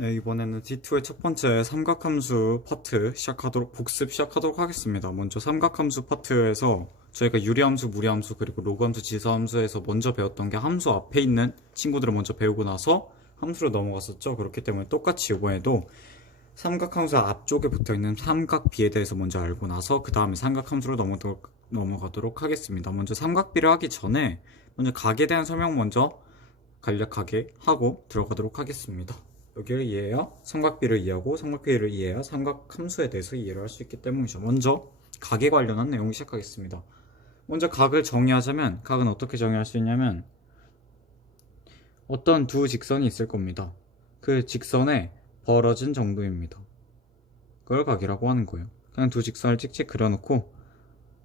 네, 이번에는 D2의 첫 번째 삼각함수 파트 복습 시작하도록 하겠습니다. 먼저 삼각함수 파트에서 저희가 유리함수, 무리함수, 그리고 로그함수, 지수함수에서 먼저 배웠던 게 함수 앞에 있는 친구들을 먼저 배우고 나서 함수로 넘어갔었죠. 그렇기 때문에 똑같이 이번에도 삼각함수 앞쪽에 붙어있는 삼각비에 대해서 먼저 알고 나서 그 다음에 삼각함수로 넘어가도록 하겠습니다. 먼저 삼각비를 하기 전에 먼저 각에 대한 설명 먼저 간략하게 하고 들어가도록 하겠습니다. 여기를 이해해야 삼각비를 이해하고 삼각비를 이해해야 삼각함수에 대해서 이해를 할 수 있기 때문이죠. 먼저 각에 관련한 내용 시작하겠습니다. 먼저 각을 정의하자면 각은 어떻게 정의할 수 있냐면 어떤 두 직선이 있을 겁니다. 그 직선의 벌어진 정도입니다. 그걸 각이라고 하는 거예요. 그냥 두 직선을 찍찍 그려놓고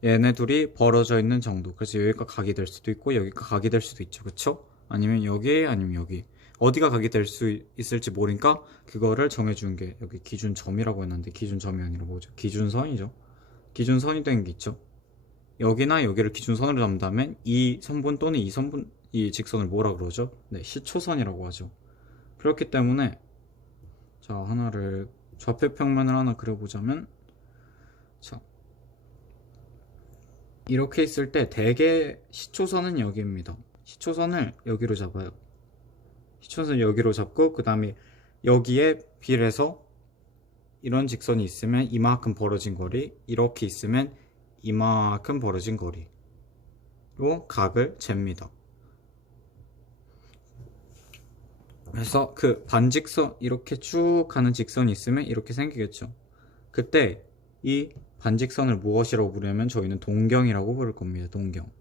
얘네 둘이 벌어져 있는 정도. 그래서 여기가 각이 될 수도 있고 여기가 각이 될 수도 있죠. 그쵸? 아니면 여기 아니면 여기. 어디가 각이 될 수 있을지 모르니까 그거를 정해주는 게 여기 기준점이라고 했는데 기준점이 아니라 뭐죠? 기준선이죠. 기준선이 되는 게 있죠. 여기나 여기를 기준선으로 잡는다면 이 선분 또는 이 직선을 뭐라 그러죠? 네, 시초선이라고 하죠. 그렇기 때문에 자, 하나를 좌표 평면을 하나 그려보자면 자, 이렇게 있을 때 대개 시초선은 여기입니다. 시초선을 여기로 잡아요. 시초선 여기로 잡고 그 다음에 여기에 비례해서 이런 직선이 있으면 이만큼 벌어진 거리, 이렇게 있으면 이만큼 벌어진 거리로 각을 잽니다. 그래서 그 반직선 이렇게 쭉 가는 직선이 있으면 이렇게 생기겠죠. 그때 이 반직선을 무엇이라고 부르냐면 저희는 동경이라고 부를 겁니다. 동경.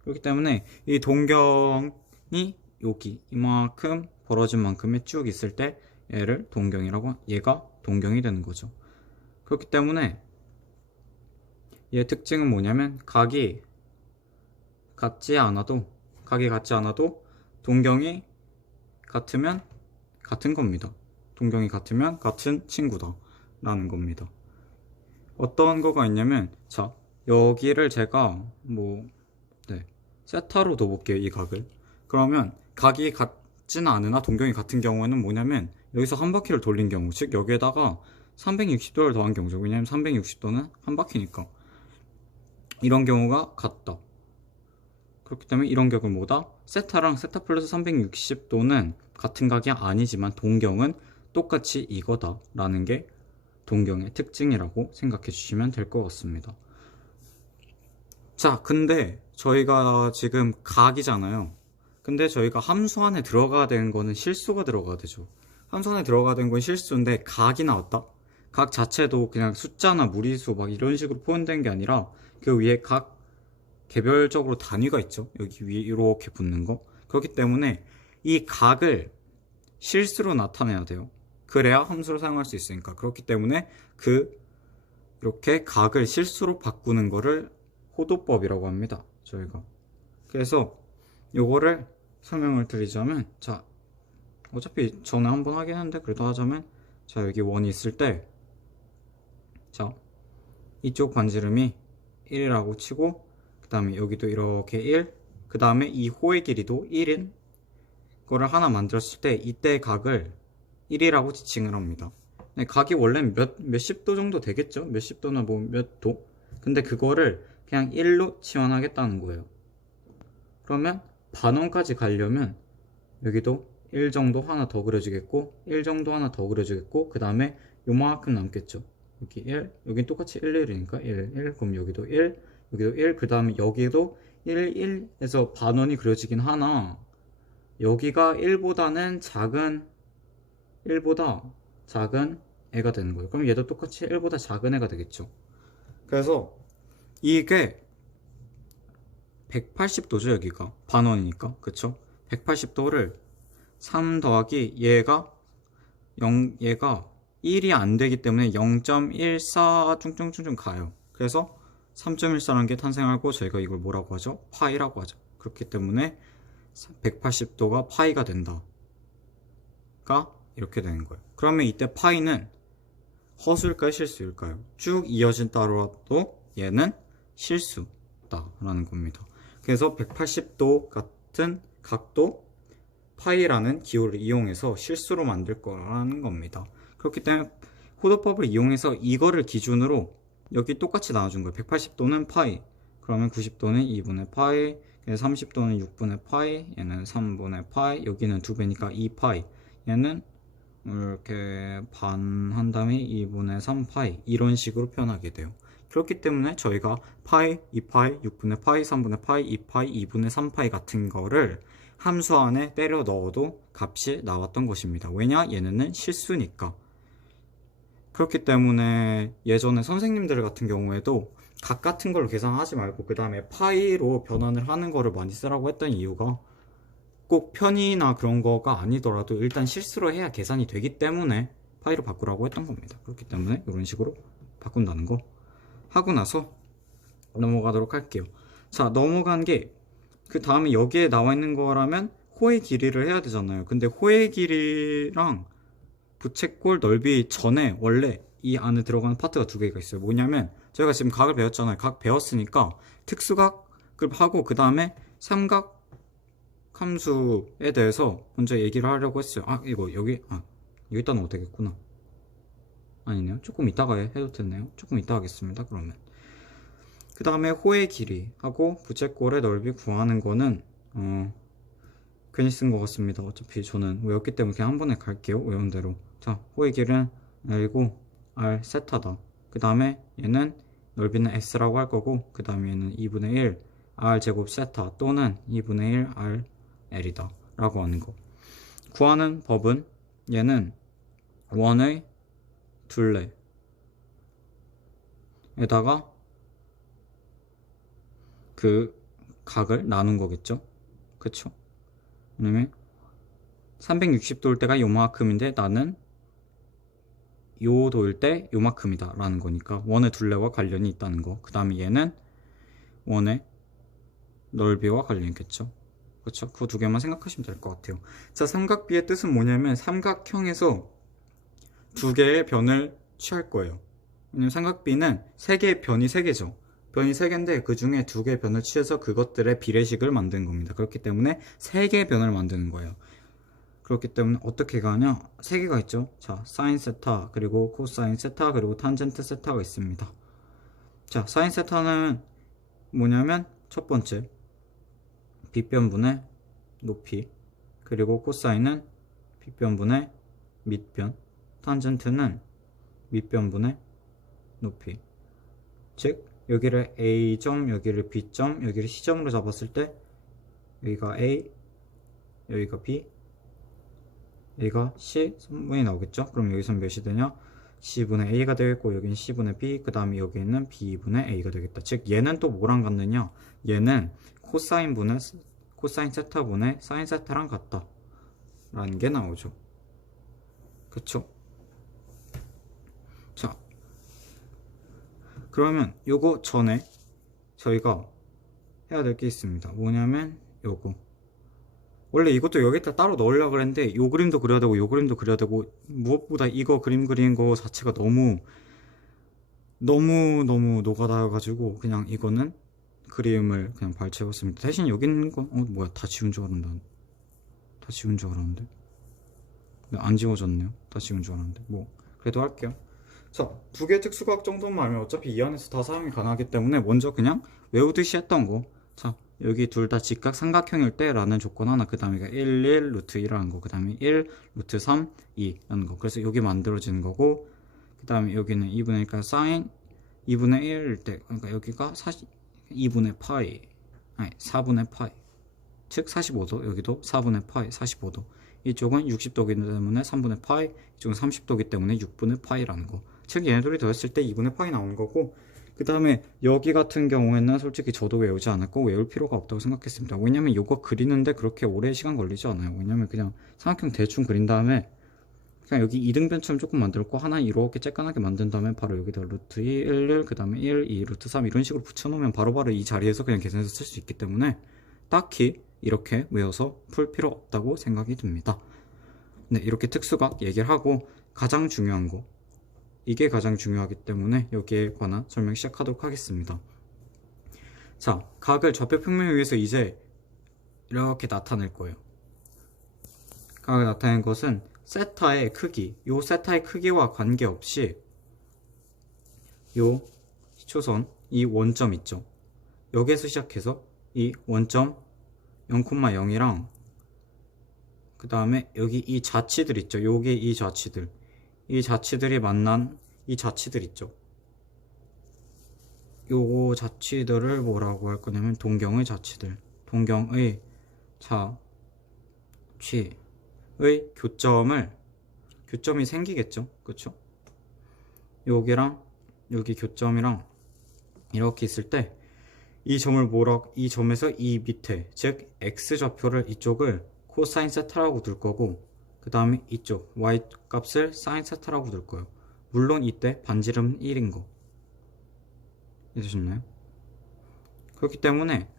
그렇기 때문에 이 동경이 여기 이만큼 벌어진 만큼의 쭉 있을 때 얘가 동경이 되는 거죠. 그렇기 때문에 얘의 특징은 뭐냐면 각이 같지 않아도 동경이 같으면 같은 겁니다. 동경이 같으면 같은 친구다 라는 겁니다. 어떤 거가 있냐면 자, 여기를 제가 세타로 둬볼게요. 이 각을. 그러면 각이 같지는 않으나 동경이 같은 경우에는 뭐냐면 여기서 한 바퀴를 돌린 경우, 즉 여기에다가 360도를 더한 경우죠. 왜냐면 360도는 한 바퀴니까. 이런 경우가 같다. 그렇기 때문에 이런 격은 뭐다? 세타랑 세타 플러스 360도는 같은 각이 아니지만 동경은 똑같이 이거다 라는 게 동경의 특징이라고 생각해 주시면 될 것 같습니다. 자, 근데 저희가 지금 각이잖아요. 근데 저희가 함수 안에 들어가야 되는 거는 실수가 들어가야 되죠. 함수 안에 들어가야 되는 건 실수인데 각이 나왔다? 각 자체도 그냥 숫자나 무리수 막 이런 식으로 표현된 게 아니라 그 위에 각 개별적으로 단위가 있죠. 여기 위에 이렇게 붙는 거. 그렇기 때문에 이 각을 실수로 나타내야 돼요. 그래야 함수를 사용할 수 있으니까. 그렇기 때문에 이렇게 각을 실수로 바꾸는 거를 호도법이라고 합니다. 저희가. 그래서 요거를 설명을 드리자면 자, 어차피 전에 한번 하긴 했는데 그래도 하자면 자, 여기 원이 있을 때 자, 이쪽 반지름이 1이라고 치고 그 다음에 여기도 이렇게 1, 그 다음에 이 호의 길이도 1인 거를 하나 만들었을 때 이때 각을 1이라고 지칭을 합니다. 네, 각이 원래 몇십 도 정도 되겠죠? 몇십 도나 뭐 몇 도? 근데 그거를 그냥 1로 치환하겠다는 거예요. 그러면 반원까지 가려면 여기도 1 정도 하나 더 그려주겠고 1 정도 하나 더 그려주겠고 그 다음에 요만큼 남겠죠. 여기 1, 여긴 똑같이 1, 1이니까 1, 1, 그럼 여기도 1, 여기도 1, 그 다음에 여기도 1, 1에서 반원이 그려지긴 하나 여기가 1보다는 작은 애가 되는 거예요. 그럼 얘도 똑같이 1보다 작은 애가 되겠죠. 그래서 이게 180도죠. 여기가 반원이니까 그쵸? 180도를 3 더하기 얘가 1이 안 되기 때문에 0.14 쭝쭝쭝쭝 가요. 그래서 3.14라는 게 탄생하고 저희가 이걸 뭐라고 하죠? 파이라고 하죠. 그렇기 때문에 180도가 파이가 된다. 가 이렇게 되는 거예요. 그러면 이때 파이는 허수일까요? 실수일까요? 쭉 이어진 따라도 얘는 실수다라는 겁니다. 그래서 180도 같은 각도 파이라는 기호를 이용해서 실수로 만들 거라는 겁니다. 그렇기 때문에 호도법을 이용해서 이거를 기준으로 여기 똑같이 나눠준 거예요. 180도는 파이, 그러면 90도는 2분의 파이, 30도는 6분의 파이, 얘는 3분의 파이, 여기는 2배니까 2파이, 얘는 이렇게 반 한 다음에 2분의 3파이, 이런 식으로 표현하게 돼요. 그렇기 때문에 저희가 파이, 2파이, 6분의 파이, 3분의 파이, 2파이, 2분의 3파이 같은 거를 함수 안에 때려 넣어도 값이 나왔던 것입니다. 왜냐? 얘네는 실수니까. 그렇기 때문에 예전에 선생님들 같은 경우에도 각 같은 걸로 계산하지 말고 그 다음에 파이로 변환을 하는 거를 많이 쓰라고 했던 이유가 꼭 편의나 그런 거가 아니더라도 일단 실수로 해야 계산이 되기 때문에 파이로 바꾸라고 했던 겁니다. 그렇기 때문에 이런 식으로 바꾼다는 거 하고 나서 넘어가도록 할게요. 자, 넘어간 게 그 다음에 여기에 나와 있는 거라면 호의 길이를 해야 되잖아요. 근데 호의 길이랑 부채꼴 넓이 전에 원래 이 안에 들어가는 파트가 두 개가 있어요. 뭐냐면 저희가 지금 각을 배웠잖아요. 각 배웠으니까 특수각을 하고 그 다음에 삼각 함수에 대해서 먼저 얘기를 하려고 했어요. 이거 여기다 넣어도 되겠구나. 아니네요. 조금 이따가 해도 되네요. 조금 이따 하겠습니다. 그러면 그 다음에 호의 길이하고 부채꼴의 넓이 구하는 거는 괜히 쓴 것 같습니다. 어차피 저는 외웠기 때문에 그냥 한 번에 갈게요. 외운 대로. 자, 호의 길이는 L고 R 세타다. 그 다음에 얘는 넓이는 S라고 할 거고 그 다음에 얘는 2분의 1 R 제곱 세타 또는 2분의 1 R L이다 라고 하는 거. 구하는 법은 얘는 원의 둘레에다가 그 각을 나눈 거겠죠. 그쵸? 왜냐면 360도일 때가 요만큼인데 나는 요 도일 때 요만큼이다 라는 거니까 원의 둘레와 관련이 있다는 거. 그 다음에 얘는 원의 넓이와 관련이 있겠죠. 그쵸? 그 두 개만 생각하시면 될 것 같아요. 자, 삼각비의 뜻은 뭐냐면 삼각형에서 두 개의 변을 취할 거예요. 왜냐면 삼각비는 세 개의 변이 세 개죠. 변이 3개인데 그 중에 2개의 변을 취해서 그것들의 비례식을 만든 겁니다. 그렇기 때문에 3개의 변을 만드는 거예요. 그렇기 때문에 어떻게 가냐? 3개가 있죠. 자, 사인 세타, 그리고 코사인 세타, 그리고 탄젠트 세타가 있습니다. 자, 사인 세타는 뭐냐면 첫 번째 빗변분의 높이, 그리고 코사인은 빗변분의 밑변, 탄젠트는 밑변분의 높이. 즉 여기를 A점, 여기를 B점, 여기를 C점으로 잡았을 때 여기가 A, 여기가 B, 여기가 C 3분이 나오겠죠? 그럼 여기서는 몇이 되냐? C분의 A가 되겠고 여기는 C분의 B, 그 다음에 여기는 B분의 A가 되겠다. 즉 얘는 또 뭐랑 같느냐? 얘는 코사인 세타분의 사인 세타랑 같다 라는 게 나오죠. 그쵸? 자, 그러면 요거 전에 저희가 해야 될 게 있습니다. 뭐냐면 요거 원래 이것도 여기다 따로 넣으려고 그랬는데 요 그림도 그려야 되고 요 그림도 그려야 되고 무엇보다 이거 그림 그리는 거 자체가 너무 노가다여 가지고 그냥 이거는 그림을 그냥 발췌해봤습니다. 대신 여기 있는 건 뭐야, 다 지운 줄 알았는데 안 지워졌네요. 다 지운 줄 알았는데 뭐 그래도 할게요. 자, 두 개 특수각 정도만 알면 어차피 이 안에서 다 사용이 가능하기 때문에 먼저 그냥 외우듯이 했던 거. 자, 여기 둘 다 직각 삼각형일 때 라는 조건 하나, 그 다음에 1, 1, 루트 1이라는 거, 그 다음에 1, 루트 3, 2라는 거. 그래서 여기 만들어지는 거고, 그 다음에 여기는 2분의 1이니까 사인 2분의 1일 때, 그러니까 여기가 2분의 파이, 아니 4분의 파이, 즉 45도, 여기도 4분의 파이 45도. 이쪽은 60도이기 때문에 3분의 파이, 이쪽은 30도이기 때문에 6분의 파이라는 거. 즉 얘네들이 더했을 때 2분의 파이 나오는 거고, 그 다음에 여기 같은 경우에는 솔직히 저도 외우지 않았고 외울 필요가 없다고 생각했습니다. 왜냐면 이거 그리는데 그렇게 오래 시간 걸리지 않아요. 왜냐면 그냥 삼각형 대충 그린 다음에 그냥 여기 이등변처럼 조금 만들고 하나 이렇게 쬐끈하게 만든 다음에 바로 여기다 루트 2, 1, 1, 그 다음에 1, 2, 루트 3 이런 식으로 붙여놓으면 바로바로 이 자리에서 그냥 계산해서 쓸 수 있기 때문에 딱히 이렇게 외워서 풀 필요 없다고 생각이 듭니다. 네, 이렇게 특수각 얘기를 하고 가장 중요한 거, 이게 가장 중요하기 때문에 여기에 관한 설명 시작하도록 하겠습니다. 자, 각을 좌표 평면에 의해서 이제 이렇게 나타낼 거예요. 각을 나타내는 것은 세타의 크기, 요 세타의 크기와 관계없이 요 시초선, 이 원점 있죠. 여기에서 시작해서 이 원점 0,0이랑 그 다음에 여기 이 자치들 있죠. 여기 이 자치들이 만난 이 자치들 있죠. 요 자치들을 뭐라고 할 거냐면 동경의 자치들, 동경의 자취의 교점이 생기겠죠. 그쵸? 여기랑 여기 교점이랑 이렇게 있을 때 이 점에서 이 밑에, 즉 x좌표를 이쪽을 코사인 세타라고 둘 거고, 그 다음에 이쪽 y 값을 사인 세타라고 둘 거예요. 물론 이때 반지름은 1인 거 이해되셨나요? 그렇기 때문에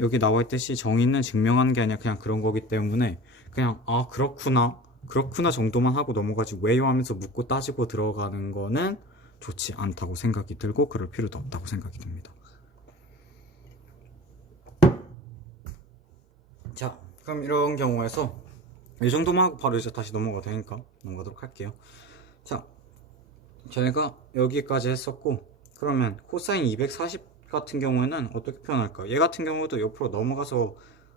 여기 나와 있듯이 정의 있는 증명하는 게 아니라 그냥 그런 거기 때문에 그냥 그렇구나 정도만 하고 넘어가지 왜요 하면서 묻고 따지고 들어가는 거는 좋지 않다고 생각이 들고 그럴 필요도 없다고 생각이 듭니다. 자, 그럼 이런 경우에서 이 정도만 하고 바로 이제 다시 넘어가도 되니까 넘어가도록 할게요. 자, 저희가 여기까지 했었고, 그러면 코사인 240 같은 경우에는 어떻게 표현할까? 얘 같은 경우도 옆으로 넘어가서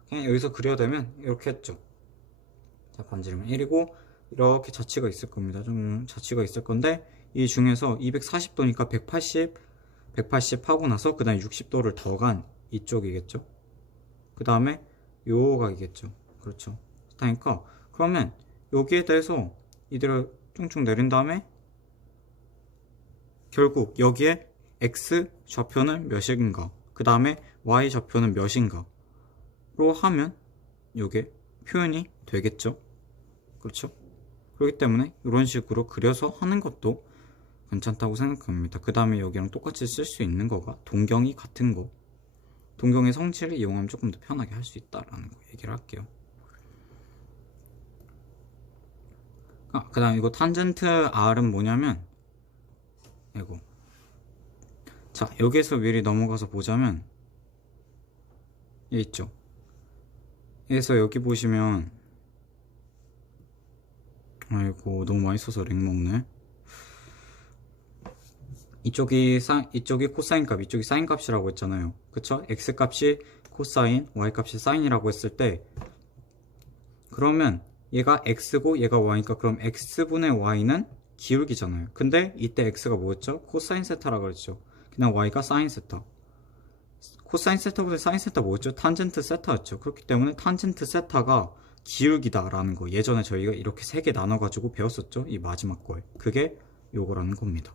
그냥 여기서 그려되면 이렇게 했죠. 자, 반지름은 1이고 이렇게 자치가 있을 겁니다. 좀 자치가 있을 건데 이 중에서 240도니까 180 하고 나서 그 다음에 60도를 더간 이쪽이겠죠. 그 다음에 요각이겠죠. 그렇죠. 그러니까 그러면 여기에 대해서 이들을 쭉쭉 내린 다음에 결국 여기에 x 좌표는 몇인가, 그 다음에 y 좌표는 몇인가 로 하면 요게 표현이 되겠죠. 그렇죠. 그렇기 때문에 이런 식으로 그려서 하는 것도 괜찮다고 생각합니다. 그 다음에 여기랑 똑같이 쓸 수 있는 거가 동경이 같은 거, 동경의 성질을 이용하면 조금 더 편하게 할 수 있다라는 거 얘기를 할게요. 그 다음 이거 탄젠트 R은 뭐냐면 이거, 자 여기에서 미리 넘어가서 보자면 얘 있죠. 그래서 여기 보시면 아이고 너무 많이 써서 렉 먹네. 이쪽이 코사인 값, 이쪽이 사인 값이라고 했잖아요. 그쵸? x 값이 코사인, y 값이 사인이라고 했을 때 그러면 얘가 x고 얘가 y니까 그럼 x분의 y는 기울기잖아요. 근데 이때 x가 뭐였죠? 코사인 세타라고 그랬죠. 그냥 y가 사인 세타. 코사인 세타보다 사인 세타 뭐였죠? 탄젠트 세타였죠. 그렇기 때문에 탄젠트 세타가 기울기다라는 거 예전에 저희가 이렇게 3개 나눠가지고 배웠었죠. 이 마지막 거에. 그게 요거라는 겁니다.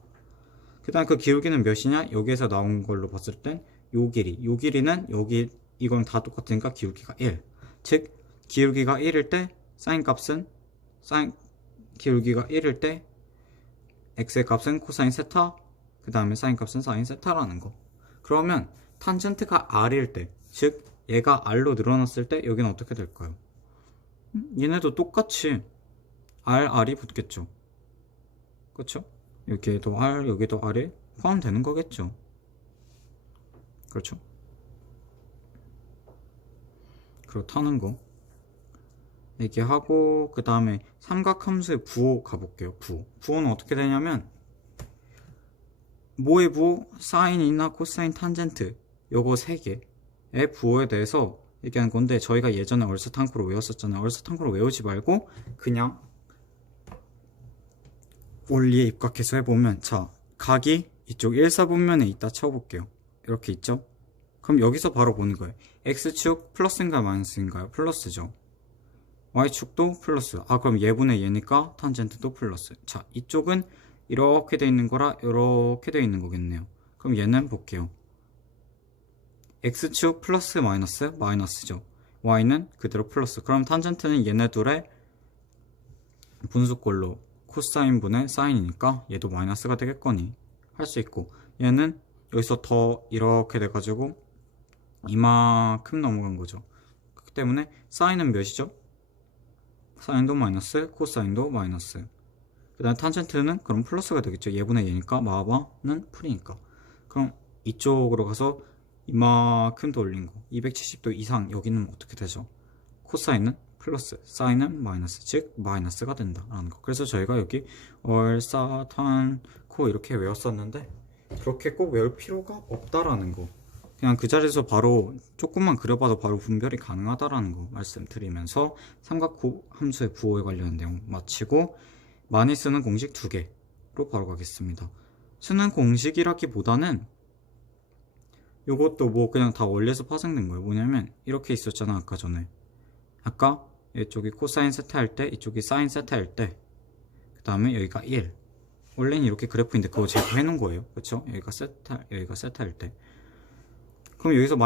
그 다음 그 기울기는 몇이냐? 여기에서 나온 걸로 봤을 땐 요 길이는 여기 이건 다 똑같으니까 기울기가 1. 즉 기울기가 1일 때 사인 값은 기울기가 1일 때 x의 값은 코사인 세타, 그 다음에 사인 값은 사인 세타라는 거. 그러면 탄젠트가 r일 때, 즉 얘가 r로 늘어났을 때 여기는 어떻게 될까요? 얘네도 똑같이 r이 붙겠죠. 그렇죠? 여기에도 r, 여기도 r이 포함되는 거겠죠. 그렇죠? 그렇다는 거 얘기하고, 그 다음에 삼각함수의 부호 가볼게요. 부호는 어떻게 되냐면 뭐의 부호? 사인이나 코사인, 탄젠트 요거 3개의 부호에 대해서 얘기하는 건데, 저희가 예전에 얼스탕코로 외웠었잖아요. 얼스탕코로 외우지 말고 그냥 원리에 입각해서 해보면, 자 각이 이쪽 1사분면에 있다 쳐볼게요. 이렇게 있죠? 그럼 여기서 바로 보는 거예요. x축 플러스인가요 마이너스인가요? 플러스죠. y축도 플러스. 그럼 얘분의 얘니까 탄젠트도 플러스. 자 이쪽은 이렇게 돼 있는 거라 이렇게 돼 있는 거겠네요. 그럼 얘는 볼게요. x축 플러스 마이너스 마이너스죠. y는 그대로 플러스. 그럼 탄젠트는 얘네 둘의 분수꼴로 코사인 분의 사인이니까 얘도 마이너스가 되겠거니 할 수 있고, 얘는 여기서 더 이렇게 돼가지고 이만큼 넘어간 거죠. 그렇기 때문에 사인은 몇이죠? 사인도 마이너스, 코사인도 마이너스. 그 다음에 탄젠트는 그럼 플러스가 되겠죠. 얘분의 얘니까 마바는 풀이니까. 그럼 이쪽으로 가서 이만큼 더 올린 거 270도 이상, 여기는 어떻게 되죠? 코사인은 플러스, 사인은 마이너스, 즉 마이너스가 된다라는 거. 그래서 저희가 여기 얼사탄코 이렇게 외웠었는데 그렇게 꼭 외울 필요가 없다라는 거. 그냥 그 자리에서 바로 조금만 그려봐도 바로 분별이 가능하다라는 거 말씀드리면서 삼각호 함수의 부호에 관련된 내용 마치고 많이 쓰는 공식 2개로 바로 가겠습니다. 쓰는 공식이라기보다는 요것도 뭐 그냥 다 원리에서 파생된 거예요. 뭐냐면 이렇게 있었잖아 아까 전에. 아까 이쪽이 코사인 세타 할 때 이쪽이 사인 세타 할 때 그 다음에 여기가 1. 원래는 이렇게 그래프인데 그거 제가 해놓은 거예요. 그쵸? 여기가 세타 할 때. 그럼 여기서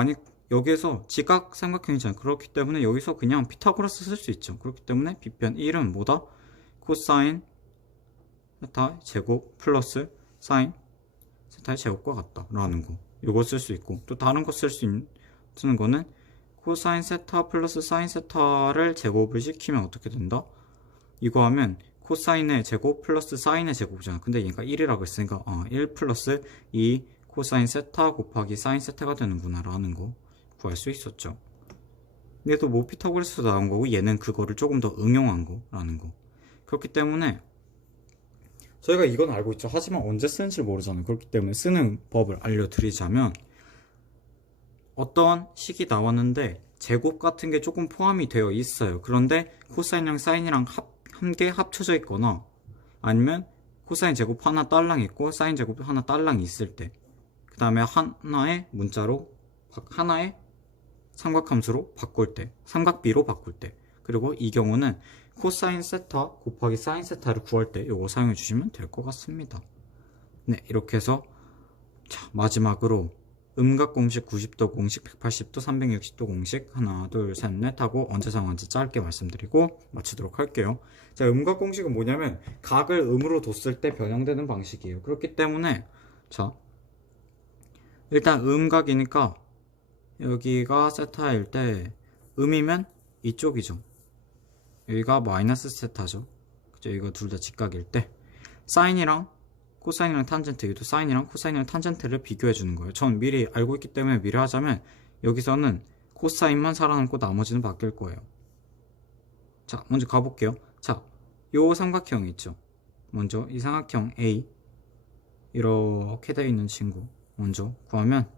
여기에서 지각 삼각형이잖아요. 그렇기 때문에 여기서 그냥 피타고라스 쓸 수 있죠. 그렇기 때문에 빗변 1은 뭐다? 코사인 세타 제곱 플러스 사인 세타의 제곱과 같다 라는 거. 요거 쓸 수 있고 또 다른 거 쓰는 거는 코사인 세타 플러스 사인 세타를 제곱을 시키면 어떻게 된다? 이거 하면 코사인의 제곱 플러스 사인의 제곱이잖아. 근데 얘가 1이라고 했으니까 1 플러스 2 코사인 세타 곱하기 사인 세타가 되는구나 라는 거 구할 수 있었죠. 얘도 뭐 피타고라스에서 나온 거고 얘는 그거를 조금 더 응용한 거라는 거. 그렇기 때문에 저희가 이건 알고 있죠. 하지만 언제 쓰는지 모르잖아요. 그렇기 때문에 쓰는 법을 알려드리자면 어떤 식이 나왔는데 제곱 같은 게 조금 포함이 되어 있어요. 그런데 코사인이랑 사인이랑 함께 합쳐져 있거나 아니면 코사인 제곱 하나 딸랑 있고 사인 제곱 하나 딸랑 있을 때 그 다음에 하나의 문자로 하나의 삼각함수로 바꿀 때 삼각비로 바꿀 때 그리고 이 경우는 코사인 세타 곱하기 사인 세타를 구할 때 이거 사용해 주시면 될 것 같습니다. 네, 이렇게 해서 자, 마지막으로 음각 공식 90도 공식 180도 360도 공식 하나 둘 셋 넷 하고 언제 사용하는지 짧게 말씀드리고 마치도록 할게요. 자, 음각 공식은 뭐냐면 각을 음으로 뒀을 때 변형되는 방식이에요. 그렇기 때문에 자 일단 음각이니까 여기가 세타일 때 음이면 이쪽이죠. 여기가 마이너스 세타죠. 그죠? 여기가 둘 다 직각일 때 사인이랑 코사인이랑 탄젠트, 여기도 사인이랑 코사인이랑 탄젠트를 비교해 주는 거예요. 전 미리 알고 있기 때문에 미리 하자면 여기서는 코사인만 살아남고 나머지는 바뀔 거예요. 자, 먼저 가볼게요. 자, 요 삼각형 있죠. 먼저 이 삼각형 A 이렇게 되어 있는 친구 먼저 구하면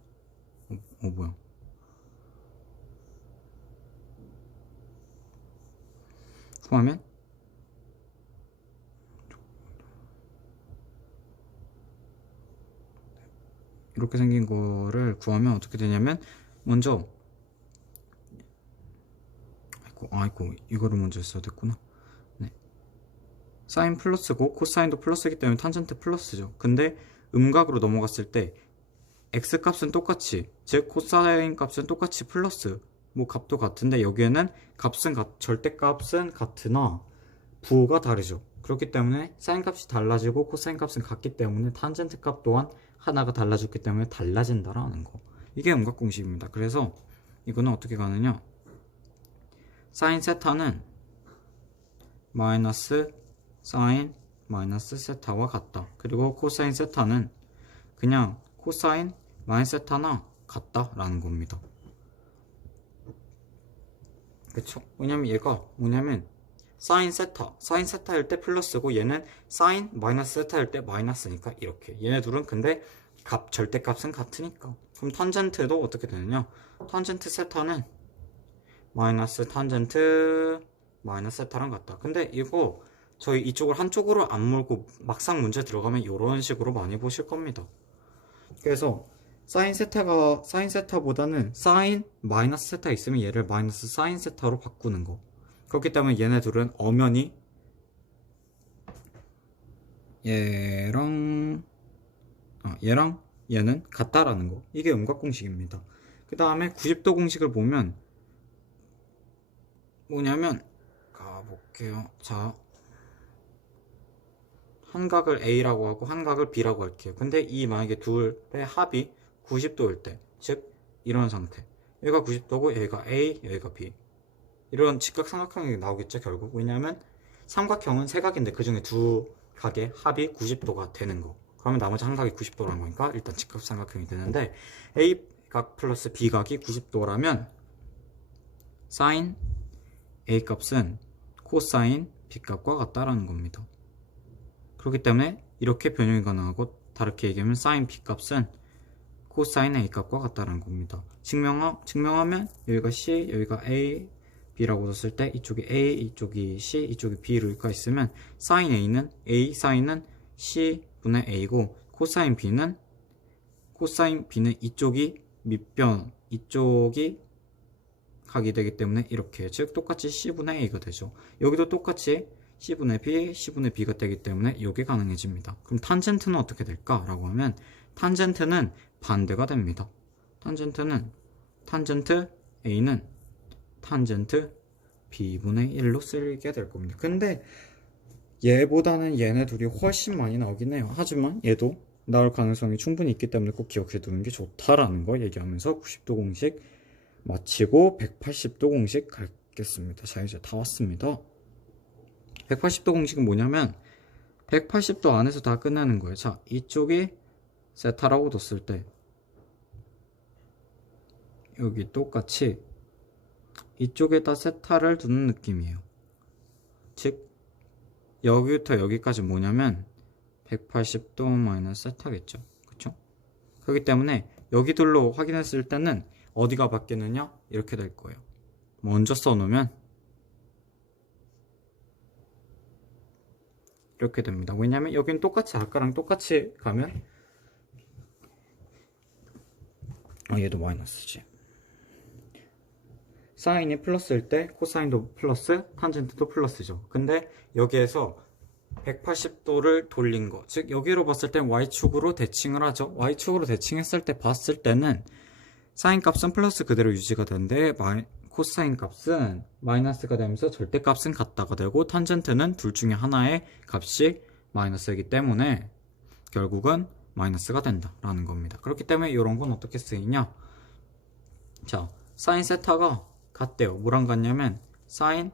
뭐야 구하면 이렇게 생긴 거를 구하면 어떻게 되냐면 먼저 아이고 이거를 먼저 했어야 됐구나. 네. 사인 플러스고 코사인도 플러스이기 때문에 탄젠트 플러스죠. 근데 음각으로 넘어갔을 때 x 값은 똑같이 즉 코사인 값은 똑같이 플러스 뭐 값도 같은데 여기에는 절대값은 같으나 부호가 다르죠. 그렇기 때문에 사인 값이 달라지고 코사인 값은 같기 때문에 탄젠트 값 또한 하나가 달라졌기 때문에 달라진다라는 거. 이게 음각 공식입니다. 그래서 이거는 어떻게 가느냐? 사인 세타는 마이너스 사인 마이너스 세타와 같다. 그리고 코사인 세타는 그냥 코사인 마이너스 세타나 같다라는 겁니다. 그쵸? 왜냐면 얘가 뭐냐면 사인 세타일 때 플러스고 얘는 사인 마이너스 세타일 때 마이너스니까 이렇게 얘네 둘은 근데 절대값은 같으니까 그럼 탄젠트도 어떻게 되느냐 탄젠트 세타는 마이너스 탄젠트 마이너스 세타랑 같다. 근데 이거 저희 이쪽을 한쪽으로 안 몰고 막상 문제 들어가면 이런 식으로 많이 보실 겁니다. 그래서 사인 세타보다는 사인 마이너스 세타 있으면 얘를 마이너스 사인 세타로 바꾸는 거. 그렇기 때문에 얘네 둘은 엄연히 얘랑 얘는 같다라는 거. 이게 음각 공식입니다. 그 다음에 90도 공식을 보면 뭐냐면 가볼게요. 자, 한 각을 A라고 하고 한 각을 B라고 할게요. 근데 이 만약에 둘의 합이 90도일 때, 즉 이런 상태. 여기가 90도고 여기가 A, 여기가 B. 이런 직각 삼각형이 나오겠죠 결국. 왜냐하면 삼각형은 세 각인데 그 중에 두 각의 합이 90도가 되는 거. 그러면 나머지 한 각이 90도라는 거니까 일단 직각 삼각형이 되는데 A각 플러스 B각이 90도라면 사인 A 값은 코사인 B 값과 같다라는 겁니다. 그렇기 때문에 이렇게 변형이 가능하고, 다르게 얘기하면 사인 B 값은 코사인 A 값과 같다라는 겁니다. 증명하면 여기가 C, 여기가 A, B라고 썼을 때 이쪽이 A, 이쪽이 C, 이쪽이 B가 있으면 사인 A는 A 사인은 C분의 A고 코사인 B는 이쪽이 밑변, 이쪽이 각이 되기 때문에 이렇게, 즉 똑같이 C분의 A가 되죠. 여기도 똑같이 C분의 B, C분의 B가 되기 때문에 이게 가능해집니다. 그럼 탄젠트는 어떻게 될까? 라고 하면 탄젠트는 반대가 됩니다. 탄젠트 A는 탄젠트 B분의 1로 쓰게 될 겁니다. 근데 얘보다는 얘네 둘이 훨씬 많이 나오긴 해요. 하지만 얘도 나올 가능성이 충분히 있기 때문에 꼭 기억해 두는 게 좋다라는 거 얘기하면서 90도 공식 마치고 180도 공식 가겠습니다. 자, 이제 다 왔습니다. 180도 공식은 뭐냐면 180도 안에서 다 끝내는 거예요. 자, 이쪽이 세타라고 뒀을 때 여기 똑같이 이쪽에다 세타를 두는 느낌이에요. 즉 여기부터 여기까지 뭐냐면 180도 마이너스 세타겠죠. 그쵸? 그렇기 때문에 여기들로 확인했을 때는 어디가 바뀌느냐? 이렇게 될 거예요. 먼저 써놓으면 이렇게 됩니다. 왜냐면 여기는 똑같이 아까랑 똑같이 가면 얘도 마이너스지. 사인이 플러스일 때 코사인도 플러스, 탄젠트도 플러스죠. 근데 여기에서 180도를 돌린 거, 즉 여기로 봤을 땐 Y축으로 대칭을 하죠. Y축으로 대칭했을 때 봤을 때는 사인 값은 플러스 그대로 유지가 되는데 코사인 값은 마이너스가 되면서 절대값은 같다가 되고, 탄젠트는 둘 중에 하나의 값이 마이너스이기 때문에 결국은 마이너스가 된다라는 겁니다. 그렇기 때문에 이런 건 어떻게 쓰이냐? 자, 사인 세타가 같대요. 뭐랑 같냐면 사인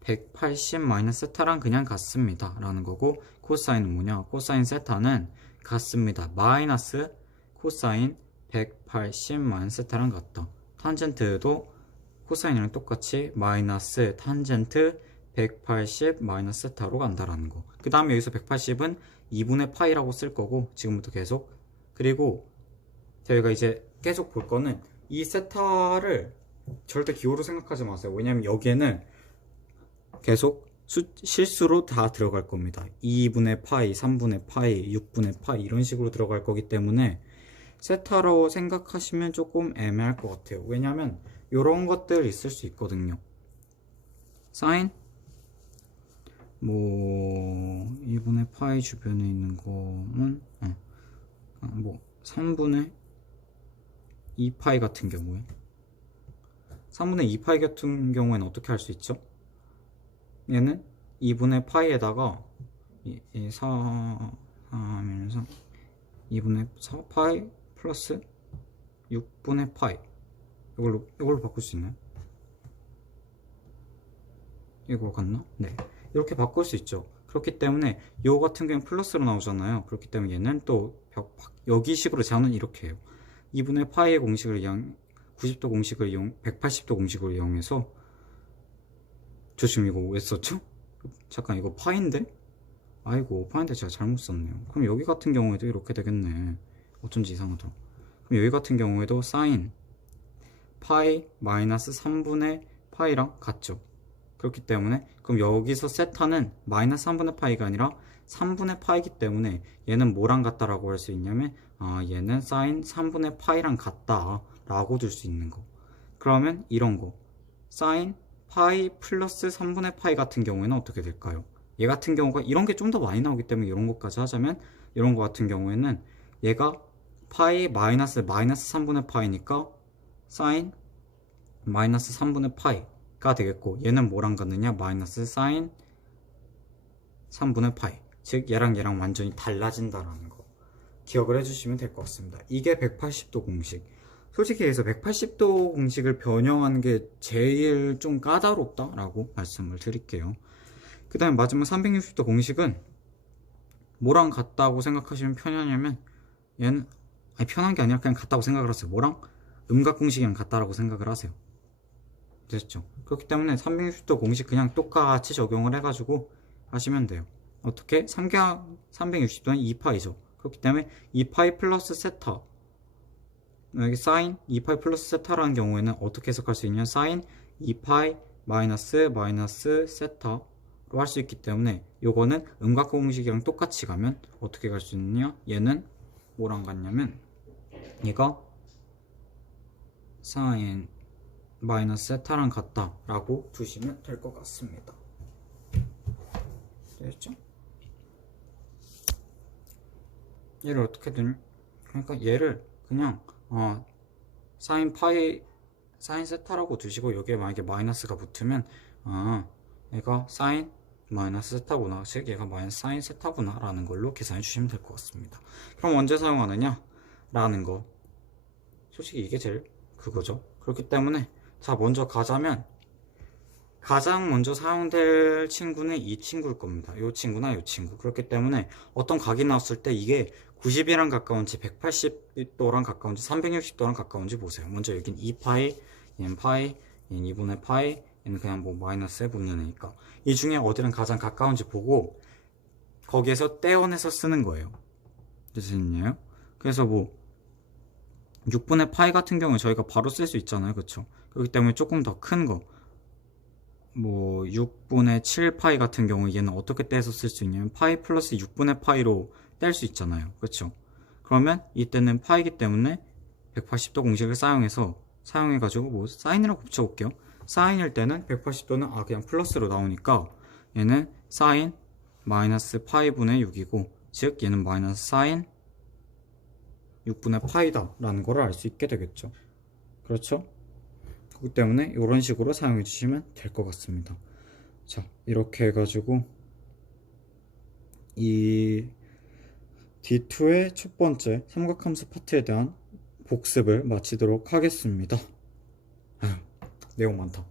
180 마이너스 세타랑 그냥 같습니다 라는 거고, 코사인은 뭐냐? 코사인 세타는 같습니다. 마이너스 코사인 180 마이너스 세타랑 같다. 탄젠트도 코사인이랑 똑같이 마이너스 탄젠트 180 마이너스 세타로 간다라는 거. 그 다음에 여기서 180은 2분의 파이라고 쓸 거고, 지금부터 계속. 그리고 저희가 이제 계속 볼 거는 이 세타를 절대 기호로 생각하지 마세요. 왜냐면 여기에는 계속 실수로 다 들어갈 겁니다. 2분의 파이, 3분의 파이, 6분의 파이 이런 식으로 들어갈 거기 때문에 세타로 생각하시면 조금 애매할 것 같아요. 왜냐면 이런 것들 있을 수 있거든요. 사인 2분의 파이 주변에 있는 거는 3분의 2파이 같은 경우에 3분의 2파이 같은 경우에는 어떻게 할 수 있죠? 얘는 2분의 파이에다가 4 하면서 2분의 4파이 플러스 6분의 파이 이걸로 바꿀 수 있나요? 이거 같나? 네, 이렇게 바꿀 수 있죠. 그렇기 때문에 요 같은 경우는 플러스로 나오잖아요. 그렇기 때문에 얘는 또 여기 식으로 저는 이렇게 해요. 2분의 파이의 공식을 90도 공식을 180도 공식을 이용해서, 저 지금 이거 왜 썼죠? 잠깐, 이거 파인데? 아이고, 파인데 제가 잘못 썼네요. 그럼 여기 같은 경우에도 이렇게 되겠네. 어쩐지 이상하다. 그럼 여기 같은 경우에도 사인 파이 마이너스 3분의 파이랑 같죠. 그렇기 때문에 그럼 여기서 세타는 마이너스 3분의 파이가 아니라 3분의 파이기 때문에 얘는 뭐랑 같다라고 할 수 있냐면 얘는 사인 3분의 파이랑 같다 라고 둘 수 있는 거. 그러면 이런 거 사인 파이 플러스 3분의 파이 같은 경우에는 어떻게 될까요? 얘 같은 경우가 이런 게 좀 더 많이 나오기 때문에 이런 것까지 하자면, 이런 거 같은 경우에는 얘가 파이 마이너스 3분의 파이니까 사인 마이너스 3분의 파이가 되겠고, 얘는 뭐랑 같느냐? 마이너스 사인 3분의 파이. 즉 얘랑 완전히 달라진다라는 거 기억을 해주시면 될 것 같습니다. 이게 180도 공식. 솔직히 해서 180도 공식을 변형하는 게 제일 좀 까다롭다라고 말씀을 드릴게요. 그 다음에 마지막 360도 공식은 뭐랑 같다고 생각하시면 편하냐면, 얘는 편한 게 아니라 그냥 같다고 생각을 하세요. 뭐랑? 음각 공식이랑 같다라고 생각을 하세요. 됐죠? 그렇기 때문에 360도 공식 그냥 똑같이 적용을 해가지고 하시면 돼요. 어떻게? 360도는 2파이죠. 그렇기 때문에 2파이 플러스 세타, 여기 사인 2파이 플러스 세타라는 경우에는 어떻게 해석할 수 있냐면 사인 2파이 마이너스 세타로 할 수 있기 때문에 요거는 음각 공식이랑 똑같이 가면 어떻게 갈 수 있느냐, 얘는 뭐랑 같냐면 얘가 사인 마이너스 세타랑 같다 라고 두시면 될 것 같습니다. 됐죠? 얘를 어떻게든, 그러니까 얘를 그냥 사인 파이 사인 세타라고 두시고 여기에 만약에 마이너스가 붙으면 얘가 사인 마이너스 세타구나, 즉 얘가 마이너스 사인 세타구나 라는 걸로 계산해 주시면 될 것 같습니다. 그럼 언제 사용하느냐 라는 거, 솔직히 이게 제일 그거죠. 그렇기 때문에 자, 먼저 가자면 가장 먼저 사용될 친구는 이 친구일 겁니다. 이 친구나 이 친구. 그렇기 때문에 어떤 각이 나왔을 때 이게 90이랑 가까운지 180도랑 가까운지 360도랑 가까운지 보세요. 먼저 여긴 2파이, 얘는 파이, 얘는 2분의 파이, 얘는 그냥 뭐 마이너스에 붙는 애니까 이 중에 어디랑 가장 가까운지 보고 거기에서 떼어내서 쓰는 거예요. 됐나요? 그래서 뭐 6분의 파이 같은 경우에 저희가 바로 쓸 수 있잖아요. 그쵸? 그렇기 때문에 조금 더 큰 거, 뭐 6분의 7파이 같은 경우 얘는 어떻게 떼서 쓸 수 있냐면 파이 플러스 6분의 파이로 뗄 수 있잖아요. 그렇죠? 그러면 이때는 파이기 때문에 180도 공식을 사용해가지고 뭐 사인이라고 붙여볼게요. 사인일 때는 180도는 그냥 플러스로 나오니까 얘는 사인 마이너스 파이분의 6이고, 즉 얘는 마이너스 사인 6분의 파이다 라는 거를 알 수 있게 되겠죠. 그렇죠? 그렇기 때문에 이런 식으로 사용해 주시면 될 것 같습니다. 자, 이렇게 해가지고 이 D2의 첫 번째 삼각함수 파트에 대한 복습을 마치도록 하겠습니다. 내용 많다.